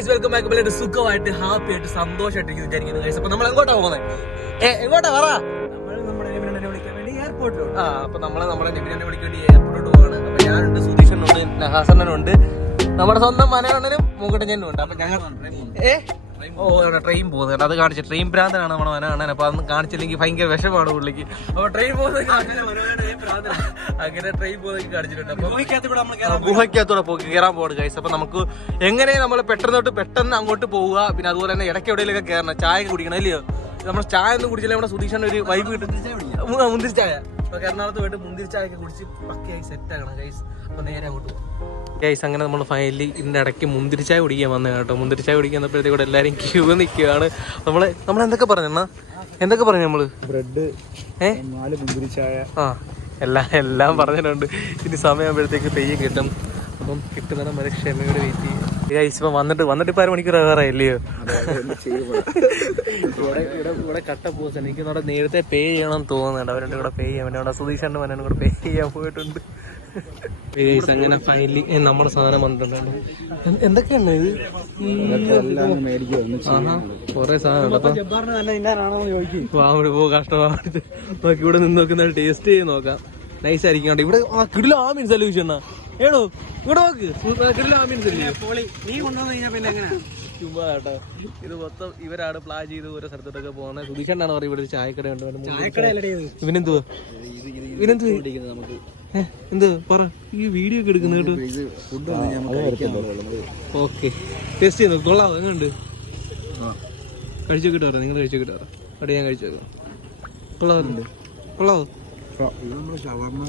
Guys welcome back വളരെ സുഖമായിട്ട് happy ആയിട്ട് സന്തോഷമായിട്ട് ഇരിക്കുന്നു വിചാരിക്കുന്നു ഗൈസ് അപ്പൊ നമ്മൾ എങ്ങോട്ടാ പോകുന്നത് ഏ എങ്ങോട്ടാ? പറ. ആ അപ്പൊ നമ്മളെ നമ്മുടെ നിബിനെ വിളിക്കേണ്ടി എയർപോർട്ടോട്ട് പോവാണ്. അപ്പൊ ഞാനുണ്ട് സുധീഷനുണ്ട് നഹാസണ്ണനുണ്ട് നമ്മുടെ സ്വന്തം മനോണ്ണനും മൂക്കട്ടഞ്ഞനും ഉണ്ട് അപ്പൊ ഞങ്ങൾ ഏ? ഓ ട്രെയിൻ പോകുന്നത് അത് കാണിച്ചു ട്രെയിൻ ഭ്രാന്തനാണ് നമ്മുടെ മനോഹരൻ. അപ്പൊ അതൊന്നും കാണിച്ചില്ലെങ്കിൽ ഭയങ്കര വിഷമാണ് പുള്ളിക്ക്. അപ്പൊ ട്രെയിൻ പോകുന്നത് അങ്ങനെ ട്രെയിൻ പോകുന്നത് കാണിച്ചിട്ടുണ്ട്. അപ്പൊ ഗുഹയ്ക്കകത്തൂടെ പോയി കയറാൻ പോകണം ഗൈസ് അപ്പൊ നമുക്ക് എങ്ങനെ നമ്മൾ പെട്ടെന്ന് തൊട്ട് പെട്ടെന്ന് അങ്ങോട്ട് പോവുക പിന്നെ അതുപോലെ തന്നെ ഇടയ്ക്ക് എവിടെയെങ്കിലും കയറണം ചായ കുടിക്കണം അല്ലയോ? നമ്മൾ ചായ ഒന്നും കുടിച്ചില്ല നമ്മുടെ സുധീഷന്റെ ഒരു വൈബ് കിട്ടും. മുന്തിരി ചായ അപ്പൊ എറണാകുളത്ത് പോയിട്ട് മുന്തിരി ചായ ഒക്കെ കുടിച്ച് പക്കയായി സെറ്റ് ആക്കണം ഗൈസ് അപ്പൊ നേരെ അങ്ങോട്ട് പോകും ഗൈസ് അങ്ങനെ നമ്മൾ ഫൈനലി ഇതിന്റെ ഇടയ്ക്ക് മുന്തിരിച്ചായ കുടിക്കാൻ വന്നത് കേട്ടോ. മുന്തിരിച്ചായ കുടിക്കാൻ വന്നപ്പോഴത്തേക്ക് ഇവിടെ എല്ലാവരും ക്യൂ നിൽക്കുകയാണ്. നമ്മളെ നമ്മൾ എന്തൊക്കെ പറഞ്ഞെന്നാ എന്തൊക്കെ പറഞ്ഞു നമ്മൾ? ബ്രെഡ് ഏ? നാല് മുന്തിരി ചായ. ആ എല്ലാം എല്ലാം പറഞ്ഞിട്ടുണ്ട്. ഇനി സമയമാകുമ്പോഴത്തേക്ക് തെയ്യം കിട്ടും. അപ്പം കിട്ടുന്ന വരെ ക്ഷമയോടെ വെയിറ്റ് ചെയ്യും. ഇപ്പം വന്നിട്ട് വന്നിട്ട് ഇപ്പം അരമണിക്കൂർ ആകാറായില്ലയോ? ഇവിടെ കട്ട പോസ് എനിക്ക് ഇവിടെ നേരത്തെ പേ ചെയ്യണം തോന്നുന്നുണ്ട്. അവരുടെ കൂടെ പേ ചെയ്യാൻ വേണ്ടി. അവിടെ കൂടെ പേ ചെയ്യാൻ പോയിട്ടുണ്ട്. അങ്ങനെ ഫൈനലി നമ്മുടെ സാധനം വന്നിട്ടുണ്ട്. എന്ത്- എന്തൊക്കെയാണ് ഇത്? കൊറേ സാധനം പോ കഷ്ടമായിട്ട് നോക്കി ഇവിടെ നിന്ന് നോക്കുന്ന ടേസ്റ്റ് ചെയ്ത് നോക്കാം. നൈസ് ആയിരിക്കും ഇവിടെ ആ കിടില ആ മീൻസ് അല്ലേ വിഷണ്ണ ഏടോ ഇവിടെ നോക്ക് നീ കൊണ്ടുവന്നു കഴിഞ്ഞാൽ പിന്നെ എങ്ങനെ? ചുമ്മാ കേട്ടോ. ഇത് മൊത്തം ഇവരാണ് പ്ലാൻ ചെയ്ത് ഓരോ സ്ഥലത്തോട്ടൊക്കെ പോകുന്നത്. സുധീഷണ്ണാണ് പറയുക ഇവിടെ ഒരു ചായക്കട ഉണ്ട്. ഇവനെന്തുവാ ഇവനെന്തുവാ നമുക്ക്. എന്ത്? പറ. ഈ വീഡിയോ ഒക്കെ എടുക്കുന്ന കേട്ടോ. ഓക്കെ. ടേസ്റ്റ് ചെയ്യുന്നു കൊള്ളാവോ? എങ്ങനെയുണ്ട് കഴിച്ചു കിട്ടാറ? നിങ്ങൾ കഴിച്ചു കിട്ടാറ? അവിടെ ഞാൻ കഴിച്ചു നോക്കാം കൊള്ളാവുന്നുണ്ട് കൊള്ളാവോ? ഷവർമ്മ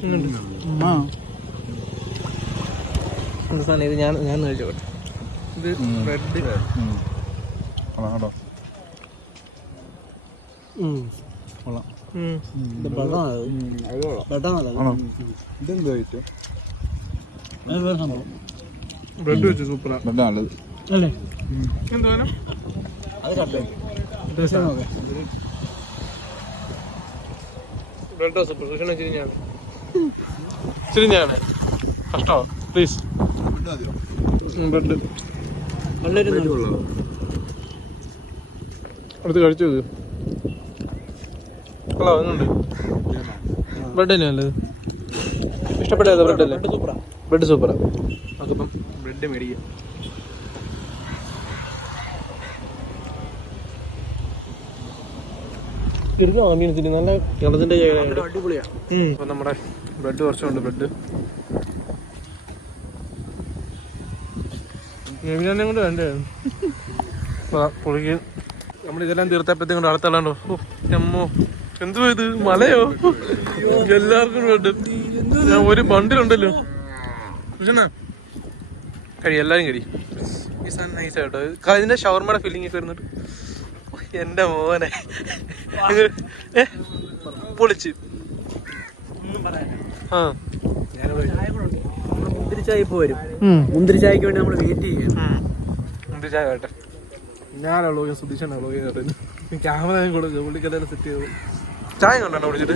സാധനം ഇത് ഞാൻ ഞാൻ കഴിച്ചോട്ടെ ഇത് ബ്രെഡ് ഇതെന്തോ വെച്ച് നല്ലത്. അല്ലേ? ബ്രെഡോ സൂപ്പർ ചിരിഞ്ഞാണ് ചിരിഞ്ഞാണ് കഷ്ടോ പ്ലീസ് ബ്രെഡ് അടുത്ത് കഴിച്ചു നോക്ക് കൊള്ളാം എന്നുണ്ട് ബ്രെഡ് തന്നെ നല്ലത്. ഇഷ്ടപ്പെട്ടത് ബ്രെഡ് അല്ലേ? ബ്രെഡ് സൂപ്പറാ. നമുക്കിപ്പം ബ്രെഡ് മേടിക്കാം. നല്ല വെള്ളത്തിന്റെ അടിപൊളിയാ. അപ്പൊ നമ്മുടെ ബ്രെഡ് കുറച്ചുണ്ട് ബ്രെഡ്. മീനെ കൊണ്ട് വേണ്ടേ പുളിക്ക്. നമ്മൾ ഇതെല്ലാം തീർത്തപ്പോഴത്തേക്കും കൊണ്ട് അടുത്തല്ലാണ്ടോ ഓ എന്തോ എന്തുവാ ഇത്? മലയോ? എല്ലാവർക്കും വേണ്ട. ഞാൻ ഒരു ബണ്ടിലുണ്ടല്ലോ. കഴി എല്ലാരും കഴി. ഈ സാധനം നൈസ് ഇത് ഇതിന്റെ ഷവർമയുടെ ഫീലിംഗ് ഒക്കെ വരുന്നുണ്ട്. എന്റെ മോനെ? പൊളിച്ച്. ആ. മുന്തിരി ചായ ഇപ്പൊ വരും. മുന്തിരി ചായക്ക് വേണ്ടി നമ്മൾ വെയിറ്റ് ചെയ്യാം. എന്ത് ചായ കേട്ടെ. ഞാനുള്ളൂ സുധീഷനാണല്ലോ കേട്ടെ ക്യാമറ കൊടുക്കുക പുള്ളിക്കെല്ലാം സെറ്റ് ചെയ്തു ചായ കണ്ടോ കുടിച്ചിട്ട്?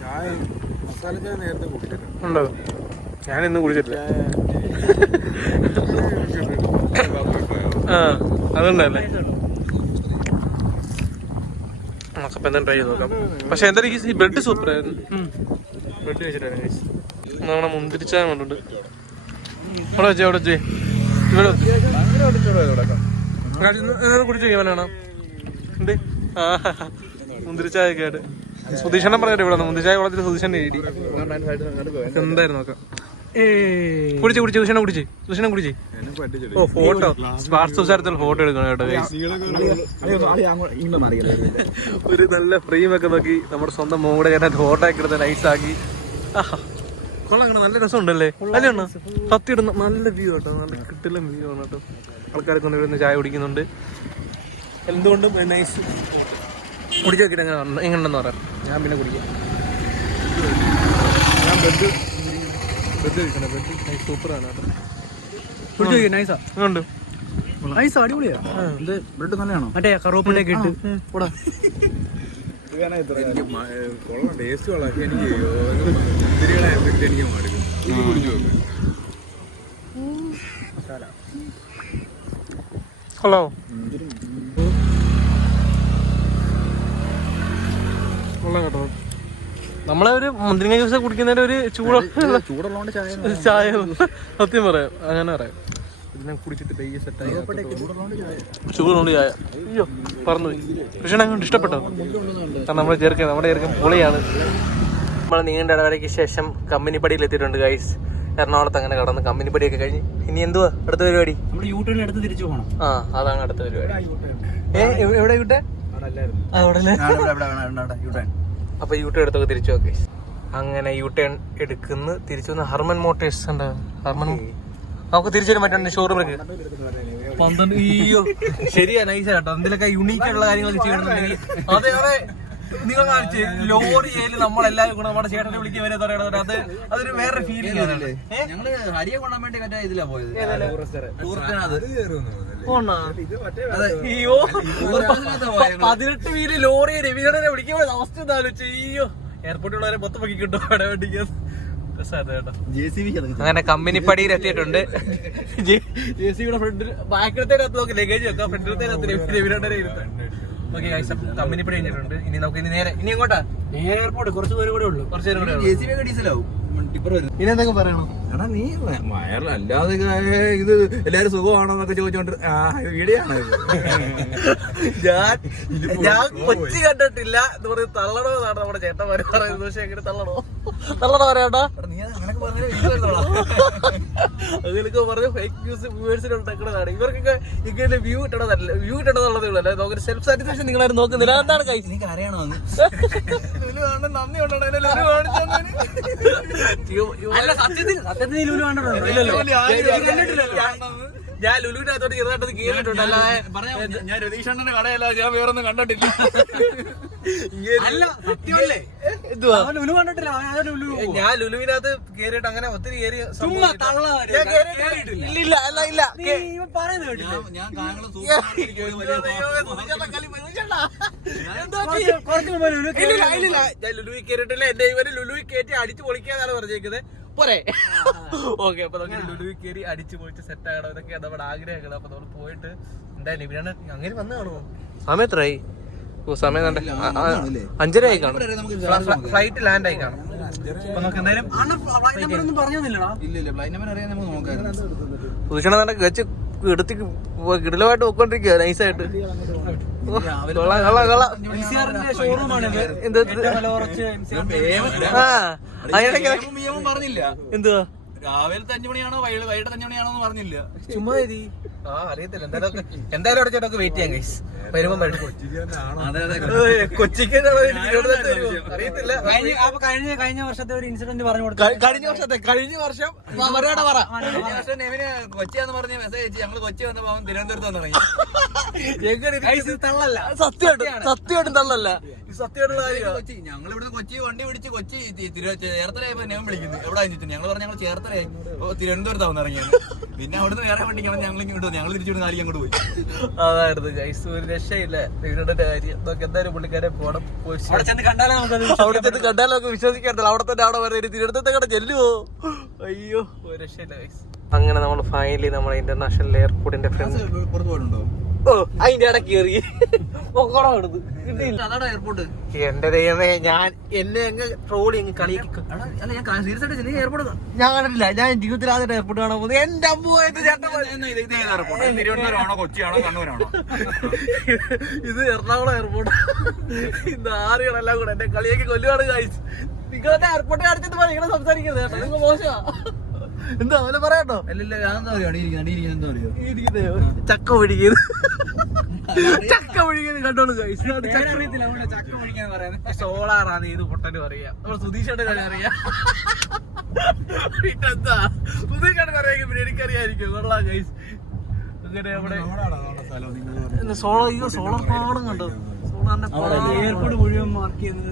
ചായ മസാല ചായ നേരത്തെ കുടിച്ചിട്ടുണ്ട്. ഉണ്ടോ? ഞാൻ ഇന്ന് കുടിച്ചിട്ടില്ല. ആ അതുണ്ടല്ലേ നമുക്കപ്പം എന്തായാലും ട്രൈ ചെയ്ത് നോക്കാം. പക്ഷെ എന്തായാലും ഈ ബ്രെഡ് സൂപ്പർ ആയിരുന്നു. Bread guys. നമ്മുടെ മുന്തിരിച്ചായ കൊണ്ടുണ്ട് അവിടെ വെച്ചേ അവിടെ വെച്ചേ? ഇവിടെ കുടിച്ചു ഇവനാണോ എന്ത് ആ മുന്തിരിച്ചായ ഒക്കെ ആയിട്ട് സുധീഷനെ പറഞ്ഞിട്ട് ഇവിടെ മുന്തിരിച്ചായ കുളത്തിൽ സുധീഷന്റെ ഇടി. എന്തായിരുന്നു നോക്കാം കുടിച്ച് കുടിച്ച് സുഷനെ കുടിച്ച്. സുഷനെ കുടിച്ച്. ഓ ഫോട്ടോ. സ്പാർട്സ് സംസാരത്തിൽ ഫോട്ടോ എടുക്കണം കേട്ടോ. ഒരു നല്ല ഫ്രെയിം ഒക്കെ നോക്കി നമ്മുടെ സ്വന്തം മോടെ ചേട്ടൻ ഫോട്ടോ ഒക്കെ എടുത്ത് നൈസ് ആക്കി. ആഹാ. കൊള്ളാം നല്ല രസമുണ്ടല്ലേ? അല്ലേ അണ്ണാ? സത്യം ഇടുന്ന നല്ല വ്യൂ കേട്ടോ. നല്ല കിട്ടില്ല വ്യൂ ആണ് കേട്ടോ. ആൾക്കാരൊക്കെ കൊണ്ട് വരുന്ന ചായ കുടിക്കുന്നുണ്ട്. എന്തുകൊണ്ടും നൈസ് കുടിച്ചു നോക്കിയിട്ട് എങ്ങനെ എങ്ങനെയുണ്ടെന്ന് പറയാം. ഞാൻ പിന്നെ കുടിക്കാം. ഞാൻ ബെഡ് ബെഡ് കഴിക്കണം ബെഡ് സൂപ്പറാണ് കേട്ടോ. നൈസാ ഉണ്ട് നൈസ് അടിപൊളിയാ. ഇത് ബ്രെഡ് നല്ലതാണോ മറ്റേ കറുവപ്പിന്റെ ഒക്കെ ഇട്ട്. കൂടാ. എനിക്ക് കൊള്ളാം. ടേസ്റ്റ് കൊള്ളാം. എനിക്ക് മുന്തിരികളെ എഫക്റ്റ് എനിക്ക് മടുക്കും ഇത് കുടിച്ചു? നോക്ക് ഹലോ. കൊള്ളാം കേട്ടോ. നമ്മളെ ഒരു മുന്തിരിങ്ങ ജ്യൂസ് കുടിക്കുന്നതിന്റെ ഒരു ചൂട് ചൂടുള്ളതുകൊണ്ട് ചായ ചായ സത്യം പറയാം. അങ്ങനെ പറയാം. ഇതിനെ കുടിച്ചിട്ട് പയ്യെ സെറ്റായി ചൂടുകൊണ്ട് ചായ. അയ്യോ പറഞ്ഞു പക്ഷേ അങ്ങോട്ട് ഇഷ്ടപ്പെട്ടോ? കാരണം നമ്മുടെ ചെറുക്കൻ നമ്മുടെ ചെറുക്കൻ പൊളിയാണ്. നമ്മൾ നീണ്ട ഇടവേളയ്ക്ക് ശേഷം കമ്പനിപ്പടിയിൽ എത്തിയിട്ടുണ്ട് ഗൈസ് എറണാകുളത്ത് അങ്ങനെ കടന്ന് കമ്പനിപ്പടിയൊക്കെ കഴിഞ്ഞ്. ഇനി എന്തുവാ? അടുത്ത പരിപാടി? നമ്മൾ യൂ ടേൺ എടുത്ത് തിരിച്ചു പോകണം ആ അതാണ് അടുത്ത പരിപാടി. ഏ എവിടെ യൂ ടേൺ? അപ്പൊ യൂ ടേൺ എടുത്തൊക്കെ തിരിച്ചു ഗൈസ് അങ്ങനെ യൂട്ടേൺ ടേൺ എടുക്കുന്ന. തിരിച്ചു വന്ന് ഹർമൻ മോട്ടേഴ്സ് ഉണ്ട് ഹർമൻ നമുക്ക് തിരിച്ചു വരാൻ പറ്റുന്നുണ്ട് ഷോറൂമിലേക്ക് പന്ത്രണ്ട് അയ്യോ ശരിയാ നൈസ് കേട്ടോ എന്തിലൊക്കെ യുണീക്ക് ആയിട്ടുള്ള കാര്യങ്ങളൊക്കെ ചെയ്യണമെന്നുണ്ടെങ്കിൽ അതെ അതെ. നിങ്ങൾ കാണിച്ച് ലോറിയേൽ നമ്മളെല്ലാവരും കൂടെ നമ്മുടെ ചേട്ടനെ വിളിക്കാൻ വരെ പറയണത് അത് അതൊരു വേറെ ഫീലിംഗ്? ഞങ്ങൾ ഹരിയെ കൊണ്ടാൻ വേണ്ടി മറ്റേ ഇതിലാ പോയത്? അയ്യോ. പതിനെട്ട് വീൽ ലോറി രവികടനെ വിളിക്കുമ്പോൾ അവസ്ഥ എന്താ ആലോചിച്ച്? അയ്യോ. എയർപോർട്ടിലുള്ളവരെ മൊത്തം പൊക്കി കിട്ടും അവിടെ വേണ്ടിക്ക്. അങ്ങനെ കമ്പനി പടിയിൽ എത്തിയിട്ടുണ്ട് ജെ സിയുടെ ഫ്രണ്ട് ബാക്കിലത്തേനകത്ത് നോക്കി ലഗേജ് വെക്കാം ഫ്രണ്ടിലത്തേനകത്ത് രവികടനെ ഇരുത്താം ഓക്കെ കമ്പനി പടി കഴിഞ്ഞിട്ടുണ്ട്. ഇനി നമുക്ക് ഇനി നേരെ ഇനി എങ്ങോട്ടാ? എയർപോർട്ട് കുറച്ച് ദൂരം കൂടെ ഉള്ളൂ. കുറച്ച് നേരം കൂടെ ഒക്കെ ഡീസലാവും ടിപ്പർ വരും. ഇനി എന്തൊക്കെ പറയണോ? എടാ നീ വയറിൽ അല്ലാതെ ഇത് എല്ലാരും സുഖമാണോ എന്നൊക്കെ ചോദിച്ചോണ്ട് ആ ആണ് ഞാൻ ഞാൻ കൊച്ചി കണ്ടിട്ടില്ല എന്ന് പറഞ്ഞ് തള്ളണോ എന്നാണ് നമ്മുടെ ചേട്ടന്മാര് പറയുന്നത്. പക്ഷെ എങ്ങനെ തള്ളണോ? തള്ളണോ പറയാട്ടാ നീ അങ്ങനെയൊക്കെ പറഞ്ഞ് ഫേക്ക് ന്യൂസ് വ്യൂവേഴ്സിന് ഉണ്ടാക്കുന്നതാണ് ഇവർക്കൊക്കെ ഇങ്ങനെ വ്യൂ ഇട്ടണതല്ല വ്യൂ ഇട്ടണമെന്നുള്ളതേ ഉള്ളൂ. അല്ലെ നമുക്ക് സെൽഫ് സാറ്റിസ്ഫാക്ഷൻ നിങ്ങളാരും നോക്കുന്നില്ല. എന്താണ് കഴിച്ചത് നീ അറിയണോ നന്ദി അല്ല സത്യത്തിൽ സത്യത്തിൽ ലുലു കണ്ടിട്ടുണ്ടോ? ഞാൻ ലുലുവിനകത്തോട്ട് ചെറുതായിട്ട് കേറിയിട്ടുണ്ട്. അല്ലാതെ ഞാൻ രതീഷ് അണ്ണന്റെ കടയല്ല. ഞാൻ വേറൊന്നും കണ്ടിട്ടില്ല. അല്ല സത്യമല്ലേ ഞാൻ ലുലുവിനകത്ത് കേറിയിട്ട് അങ്ങനെ ഒത്തിരി കേറി കേറി- അല്ല ഇല്ല. കേ- പറയുന്നത് കേട്ടില്ല? ഞാൻ കാങ്ങൾ എന്താ കുറച്ച് മുമ്പ് ലുലു ഇല്ലില്ല, ഇല്ലില്ല. ഞാൻ ലുലുവിൽ കേറിയിട്ടില്ല. എന്റെ ഇവർ ലുലുവി കയറ്റി അടിച്ചു പൊളിക്കാന്നാണ് പറഞ്ഞേക്കുന്നത്. പോരെ. ഓക്കെ അപ്പൊ നമുക്ക് ലുലുവി കയറി അടിച്ചു പൊളിച്ച് സെറ്റ് ആകണം. ഇതൊക്കെയാണ് നമ്മുടെ ആഗ്രഹങ്ങൾ അപ്പൊ നമ്മൾ പോയിട്ട് എന്തായാലും ഇവരാണ് അങ്ങനെ വന്നു കാണുമോ സമയം എത്രയായി ഓ സമയം കണ്ടേ അഞ്ചര ആയി കാണും. ഫ്ലൈറ്റ് ലാൻഡ് ആയി കാണും. സൂക്ഷിക്കണം തന്നെ വെച്ച് എടുത്തി കിടലമായിട്ട് പോയിക്കൊണ്ടിരിക്കുക നൈസായിട്ട്. എന്തുവാ? രാവിലത്തെ അഞ്ചു മണിയാണോ വൈകിട്ട് അഞ്ചു മണിയാണോ എന്ന് പറഞ്ഞില്ല. ചുമ്മാ. ആ അറിയത്തില്ല. എന്തായാലും എന്തായാലും അവിടെ ചേട്ടൊക്കെ വെയിറ്റ് ചെയ്യാം ഗൈസ് വരുമ്പം വരും അതെ അതെ. കൊച്ചിക്ക് അറിയത്തില്ല. കഴിഞ്ഞ കഴിഞ്ഞ വർഷത്തെ ഒരു ഇൻസിഡന്റ് പറഞ്ഞു കൊടുത്തു. കഴിഞ്ഞ വർഷത്തെ കഴിഞ്ഞ വർഷം മറുപടി പറ. കഴിഞ്ഞ വർഷം നെവിന് കൊച്ചിയാന്ന് പറഞ്ഞ മെസ്സേജ് അയച്ചു. ഞങ്ങൾ കൊച്ചി വന്നപ്പോ അവൻ തിരുവനന്തപുരത്ത് വന്ന് തുടങ്ങി എങ്ങനെ ഇരിക്കുന്നു? സത്യമായിട്ടും സത്യമായിട്ടും തള്ളല്ല. സത്യമായിട്ടുള്ള കൊച്ചി ഞങ്ങൾ ഇവിടുന്ന് കൊച്ചി വണ്ടി പിടിച്ച് കൊച്ചി ചേർത്തലയായപ്പോ നെവൻ വിളിക്കുന്നത് എവിടെ അഞ്ഞിട്ട് ഞങ്ങൾ പറഞ്ഞു ഞങ്ങൾ ചേർത്തലയായി. ഓ തിരുവനന്തപുരത്ത് വന്ന് ഇറങ്ങിയത്. പിന്നെ അവിടുന്ന് വേറെ വണ്ടിക്കാണ് ഞങ്ങൾ ഇങ്ങോട്ട്. ഞങ്ങൾ തിരിച്ചു നാലിക്ക് അങ്ങോട്ട് പോയി. അതായിരുന്നു. ഗൈസ് ഒരു രക്ഷയില്ല. വീടിന്റെ കാര്യം നമുക്ക് എന്തായാലും പുള്ളിക്കാരെ പോണം പോയി അവിടെ ചെന്ന് കണ്ടാലേ നമുക്ക് അവിടെ ചെന്ന് കണ്ടാലും നമുക്ക് വിശ്വസിക്കാറില്ല അവിടെ തന്നെ അവിടെ വരെ തിരുവനന്തപുരത്തെ കട ചെല്ലുവോ? അയ്യോ ഒരു രക്ഷയില്ല ഗൈസ് അങ്ങനെ നമ്മൾ ഫൈനലി നമ്മുടെ ഇന്റർനാഷണൽ എയർപോർട്ടിന്റെ ഫ്രണ്ട് പുറത്തു പോയിട്ടുണ്ടോ? അതിന്റെ ഇടയ്ക്ക് കിട്ടിയില്ല. എയർപോർട്ട് എന്റെ ദൈവമേ ഞാൻ എന്നെ അങ്ങ് ട്രോളി അങ്ങ് കളിയാക്കി അല്ല ഞാൻ സീരിയസ് ആയിട്ട് നീ എയർപോർട്ട് ഞാൻ കണ്ടിട്ടില്ല. ഞാൻ ജീവിതത്തിൽ ആദ്യമായിട്ട് എയർപോർട്ട് കാണാൻ പോകുന്നത്. എന്റെ അമ്മ ചേട്ടൻ തിരുവനന്തപുരമാണോ കൊച്ചിയാണോ കണ്ണൂരാണോ? ഇത് എറണാകുളം എയർപോർട്ട് ഇത് ആറുകളെല്ലാം കൂടെ എന്നെ കളിയാക്കി കൊല്ലുകയാണ് കാഴ്ച നിങ്ങളെ എയർപോർട്ടിൽ കാണിച്ചിട്ട് പോയി നിങ്ങളെ സംസാരിക്കുന്നത് കേട്ടോ. നിങ്ങൾ മോശമാ. എന്താ അവനെ പറയാട്ടോ? ചക്ക പിടിക്കുന്നത് ചക്ക പിടിക്കുന്നത് കണ്ടോളൂ സോളാറാണ് ഇത് പൊട്ടനും അറിയാം നമ്മൾ സുധീഷേട്ടൻ അറിയാം. പിന്നെന്താ? സുധീഷേട്ടൻ അറിയാമെങ്കിൽ പിന്നെ എനിക്കറിയായിരിക്കും. കൊള്ളാം ഗൈസ് അങ്ങനെ നമ്മുടെ സോളർ അയ്യോ സോളർ പാടും കണ്ടോ? എയർപോർട്ട് മുഴുവൻ മാർക്ക് ചെയ്യുന്നത്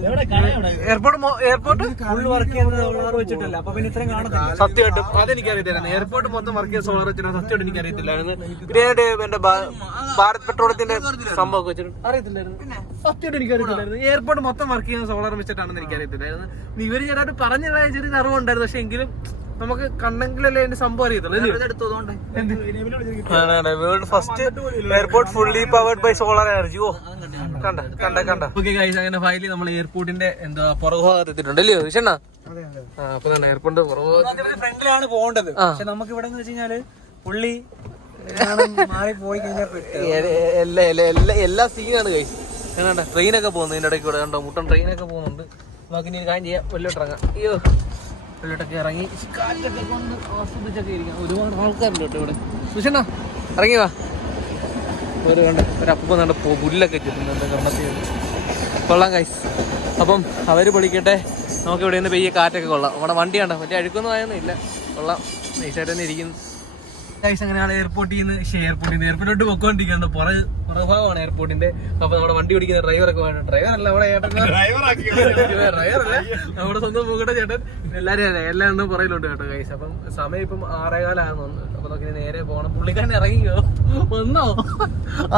എയർപോർട്ട് എയർപോർട്ട്? ഫുൾ വർക്ക് ചെയ്യുന്നത് സോളാർ വെച്ചിട്ടല്ല. അപ്പൊ പിന്നെ ഇത്രയും കാണത്തില്ല. സത്യമായിട്ടും. അതെനിക്കറിയത്തില്ലായിരുന്നു. എയർപോർട്ട് മൊത്തം വർക്ക് ചെയ്ത സോളർ വെച്ചിട്ട് സത്യമായിട്ട് എനിക്കറിയത്തില്ലായിരുന്നു. പിന്നെ എന്റെ ഭാരത് പെട്രോളത്തിന്റെ സംഭവം വെച്ചിട്ട് അറിയത്തില്ലായിരുന്നു. സത്യമായിട്ട് എനിക്കറിയത്തില്ലായിരുന്നു. എയർപോർട്ട് മൊത്തം വർക്ക് ചെയ്യുന്ന സോളർ വെച്ചിട്ടാണെന്ന് എനിക്കറിയത്തില്ലായിരുന്നു. ഇവർ ചെറുതായിട്ട് പറഞ്ഞതായ ചെറിയ അറിവുണ്ടായിരുന്നു. പക്ഷെ എങ്കിലും നമുക്ക് കണ്ടെങ്കിലല്ലേ അതിന്റെ സംഭവം അറിയത്തുള്ളൂ world first airport fully powered by solar energy. ഓ കണ്ട കണ്ട. കണ്ട ഓക്കെ ഗൈസ് അങ്ങനെ ഫൈനലി നമ്മൾ എയർപോർട്ടിന്റെ എന്താ പുറകുഭാഗത്ത് എത്തിയിട്ടുണ്ട് അല്ലയോ വിഷണ്ണ ആ അപ്പൊ തന്നെ എയർപോർട്ട് ഫ്രണ്ടിലാണ് പോകേണ്ടത്. പക്ഷെ നമുക്ക് ഇവിടെ വെച്ച് കഴിഞ്ഞാൽ പുള്ളി മാറി പോയി കഴിഞ്ഞാൽ പെട്ട്. എ- എ- എല്ലാ സീനാണ് കൈസ് ട്രെയിനൊക്കെ പോകുന്നു ഇതിന്റെ ഇടയ്ക്ക് കൂടെ കണ്ടോ? മുട്ടൻ ട്രെയിനൊക്കെ പോകുന്നുണ്ട്. നമുക്ക് ഇനി ഒരു കാര്യം ചെയ്യാം. വെള്ളോട്ട് ഇറങ്ങാം. അയ്യോ. വെള്ളോട്ടൊക്കെ ഇറങ്ങി കാറ്റൊക്കെ കൊണ്ട് ആസ്വദിച്ചൊക്കെ ഇരിക്കാം. ഒരുപാട് ആൾക്കാരുണ്ട് കേട്ടോ ഇവിടെ. സുഷണ്ണ ഇറങ്ങി വാ. ഒരു കണ്ട് ഒരു കണ്ട് പുല്ലൊക്കെ ചെല്ലുന്നുണ്ട് കണ്ടത്തിൽ കൊള്ളാം കൈസ് അപ്പം അവർ പൊളിക്കട്ടെ. നമുക്ക് ഇവിടെ നിന്ന് പെയ്യ കാറ്റൊക്കെ കൊള്ളാം. നമ്മുടെ വണ്ടി മറ്റേ അഴുക്കൊന്നും ആയൊന്നും ഇല്ല. കൊള്ളാം. നൈസായിട്ട് തന്നെ ഇരിക്കുന്നു. ഗൈസ് അങ്ങനെയാണ് എയർപോർട്ടിൽ നിന്ന് എയർപോർട്ടിൽ നിന്ന് എയർപോർട്ടിലോട്ട് പൊക്കോണ്ടിരിക്കുന്നത് പുറ പുറഭാഗമാണ് എയർപോർട്ടിന്റെ അപ്പൊ നമ്മുടെ വണ്ടി ഓടിക്കുന്ന ഡ്രൈവറൊക്കെ വേണം. ഡ്രൈവർ അല്ല നമ്മുടെ ഡ്രൈവർ അല്ല? നമ്മുടെ സ്വന്തം പോകട്ടെ ചേട്ടൻ. എല്ലാരും അല്ലേ? എല്ലാം എണ്ണം പുറയിലുണ്ട് കേട്ടോ ഗൈസ് അപ്പം സമയം ഇപ്പം ആറേകാലാകുന്നു അപ്പൊ നമുക്ക് നേരെ പോകണം പുള്ളിക്കാരൻ ഇറങ്ങിയോ? വന്നോ?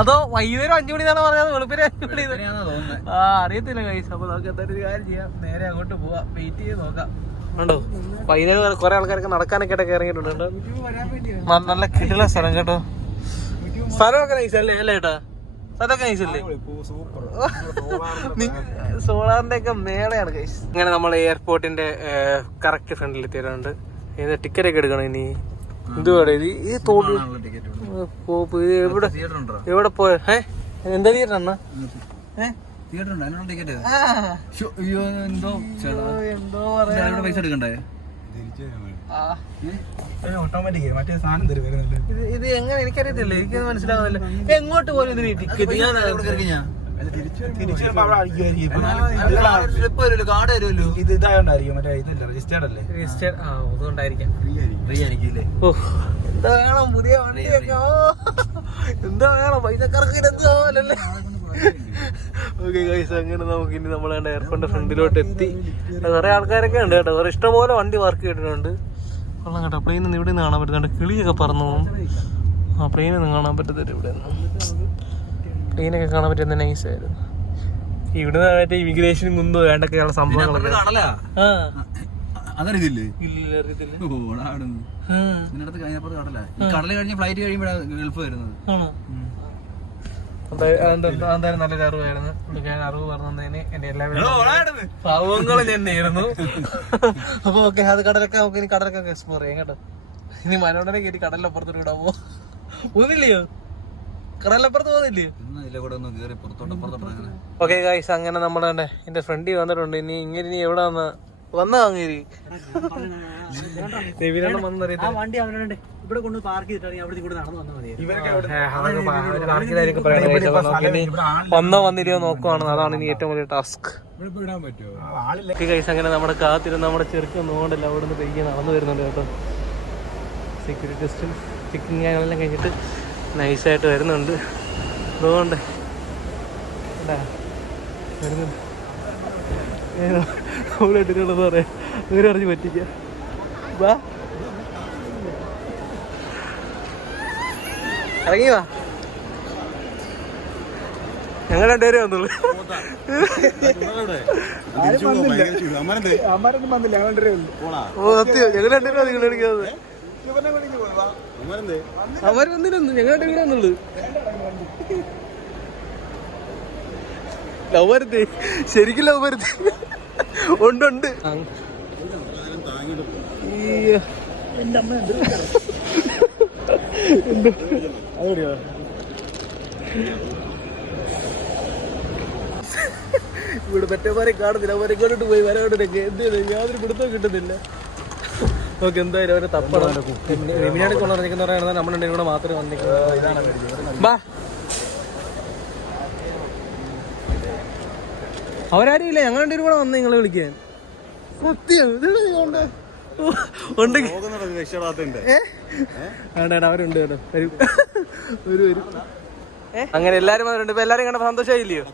അതോ വൈകുന്നേരം അഞ്ചു മണിന്നാണ് പറയാതെ വെളുപ്പിന് അഞ്ചു മണി ആ അറിയത്തില്ല ഗൈസ് അപ്പൊ നമുക്ക് എന്തായാലും ഒരു കാര്യം ചെയ്യാം. നേരെ അങ്ങോട്ട് പോവാം. വെയിറ്റ് ചെയ്ത് നോക്കാം. ഉണ്ടോ? വൈകുന്നേരം കുറെ ആൾക്കാരൊക്കെ നടക്കാനൊക്കെ ഇടയ്ക്ക് ഇറങ്ങിയിട്ടുണ്ട്. നല്ല കിടില സ്ഥലം കേട്ടോ. സ്ഥലമൊക്കെ നൈസ് അല്ലേ? ഏട്ടാ? സ്ഥലമൊക്കെ നൈസ് അല്ലേ? സോളാറിന്റെ ഒക്കെ മേളയാണ് ഇങ്ങനെ നമ്മൾ എയർപോർട്ടിന്റെ കറക്റ്റ് ഫ്രണ്ടിൽ എത്തിയിട്ടുണ്ട് ഇത് ടിക്കറ്റ് ഒക്കെ എടുക്കണം ഇനി? എന്തുവാടെ ഇത്? ഈ തോട് എവിടെ എവിടെ പോയ? ഏ? എന്താ തിയേറ്റർ അണ്ണ ഏ? തിയേറ്റർ ഉണ്ടോ അതിനുള്ള ടിക്കറ്റ് അയ്യോ എന്തോ ചേട്ടാ. ഇവിടെ പൈസ എടുക്കണ്ടേ? ആ. ഓട്ടോമാറ്റിക് മറ്റേ സാധനം തരും വരുന്നില്ല ഇത് എങ്ങനെ എനിക്കറിയത്തില്ല. എനിക്ക് മനസ്സിലാവുന്നില്ല. എങ്ങോട്ട് പോലും ഇതിന് ടിക്കറ്റ് ഞാൻ ഇത് ഇതായോണ്ടായിരിക്കും. മറ്റേ ഇതല്ല രജിസ്റ്റേർഡ് അല്ലേ? രജിസ്റ്റർ ആ അതുകൊണ്ടായിരിക്കാം. ഫ്രീ ആയിരിക്കില്ലേ? ഓ എന്താ വേണം പുതിയ വണ്ടിയൊക്കെ. എന്താ വേണം? പൈസക്കാർക്ക് എന്താ പോലല്ലേ ഓക്കെ ഗൈസ് അങ്ങനെ നമുക്ക് ഇനി നമ്മളെ എയർപോർട്ടിന്റെ ഫ്രണ്ടിലോട്ട് എത്തി. കുറെ ആൾക്കാരൊക്കെ ഉണ്ട് കേട്ടോ. കുറെ ഇഷ്ടംപോലെ വണ്ടി വർക്ക് ചെയ്തിട്ടുണ്ട്. കൊള്ളാം കേട്ടോ. പ്ലെയിൻ നിന്ന് ഇവിടെ നിന്ന് കാണാൻ പറ്റുന്നുണ്ട് കിളിയൊക്കെ പറന്നു പോകും. ആ പ്ലെയിനൊന്നും കാണാൻ പറ്റത്തില്ല ഇവിടെ പ്ലെയിനൊക്കെ കാണാൻ പറ്റുന്ന നൈസ് ആയിരുന്നു. ഇവിടെ മറ്റേ ഇമിഗ്രേഷൻ മുമ്പ് വേണ്ടൊക്കെയുള്ള സംഭവങ്ങളൊക്കെ. ഇതിനടുത്ത് കഴിഞ്ഞപ്പുറത്ത് കടല കഴിഞ്ഞ് ഫ്ലൈറ്റ് കഴിയുമ്പോഴാണ് ഗൾഫ് വരുന്നത്. എന്തായാലും നല്ലൊരു അറിവായിരുന്നു. പുള്ളിക്കാരൻ അറിവ് പറഞ്ഞതിന് എന്റെ എല്ലാ പാവങ്ങളും തന്നെയായിരുന്നു അപ്പൊ ഓക്കെ അത് കടലൊക്കെ നമുക്ക് ഇനി കടലൊക്കെ എക്സ്പ്ലോർ ചെയ്യാം കേട്ടോ. ഇനി മനോടനെ കയറ്റി കടലപ്പുറത്തോട്ട് വിടാമോ ഒന്നില്ലയോ കടലപ്പുറത്ത് ഓക്കെ ഗൈസ് അങ്ങനെ നമ്മുടെ എന്റെ ഫ്രണ്ടി വന്നിട്ടുണ്ട്. ഇനി ഇങ്ങനെ ഇനി എവിടെ വന്ന വന്നാ അങ്ങേരി. വണ്ടി. അവനുണ്ട് ഇവിടെ കൊണ്ട് പാർക്ക് ചെയ്തിട്ടാണ് അവിടെ കൂടെ നടന്നു വന്നാൽ മതി വന്നോ വന്നില്ലയോ നോക്കുവാണ്. അതാണ് ഇനി ഏറ്റവും വലിയ ടാസ്ക് കൈസ് അങ്ങനെ നമ്മുടെ കാത്തിരുന്ന് നമ്മുടെ ചെറുക്ക് നോണ്ടല്ല അവിടെ നിന്ന് പെയ്യ നടന്നു വരുന്നുണ്ട് കേട്ടോ. സെക്യൂരിറ്റി ടെസ്റ്റും ചെക്കിങ് ഞങ്ങളെല്ലാം കഴിഞ്ഞിട്ട് നൈസായിട്ട് വരുന്നുണ്ട്. അതുകൊണ്ട് വരുന്നുണ്ട്. അവിടെ ഇട്ടിട്ടുള്ളത് പറയാം. അങ്ങനെ അറിഞ്ഞ് പറ്റിക്ക വാ ഇറങ്ങി വാ. ഞങ്ങൾ രണ്ടുപേരെ വന്നുള്ളൂ. ഓ സത്യം. ഞങ്ങൾ രണ്ടുപേരും നിങ്ങൾ എടുക്കുന്നത് അവർ വന്നിരുന്നു ഞങ്ങൾ രണ്ടുപേരും വന്നുള്ളൂ. ലവ് വരുത്തി ശരിക്കും ലവ് വരുത്തി ഉണ്ട്. ഇവിടെ മറ്റേമാരെ കാണുന്നില്ല. അവരെ ഇങ്ങോട്ട് പോയി വരാണ്ടൊക്കെ എന്ത് ചെയ്യുന്നത് യാതൊരു പിടുത്തവും കിട്ടുന്നില്ല. നമുക്ക് എന്തായാലും അവരെ തപ്പണം. റിമിനാട് കൊണ്ട് പറഞ്ഞിരിക്കുന്ന പറയുന്നത് നമ്മുടെ കൂടെ മാത്രമേ വന്നിരിക്കുന്നത് ബാ. അവരാരും ഇല്ല. ഞങ്ങളുടെ കൂടെ വന്ന് നിങ്ങളെ വിളിക്കാൻ. സത്യം. ഇതെടാ വേണ്ട വേണ്ട, അവരുണ്ട് കേട്ടോ. വരും. വരും വരും. ഏ? അങ്ങനെ എല്ലാരും വന്നിട്ടുണ്ട്. ഇപ്പൊ എല്ലാരും കണ്ടപ്പോ സന്തോഷമായില്ലയോ?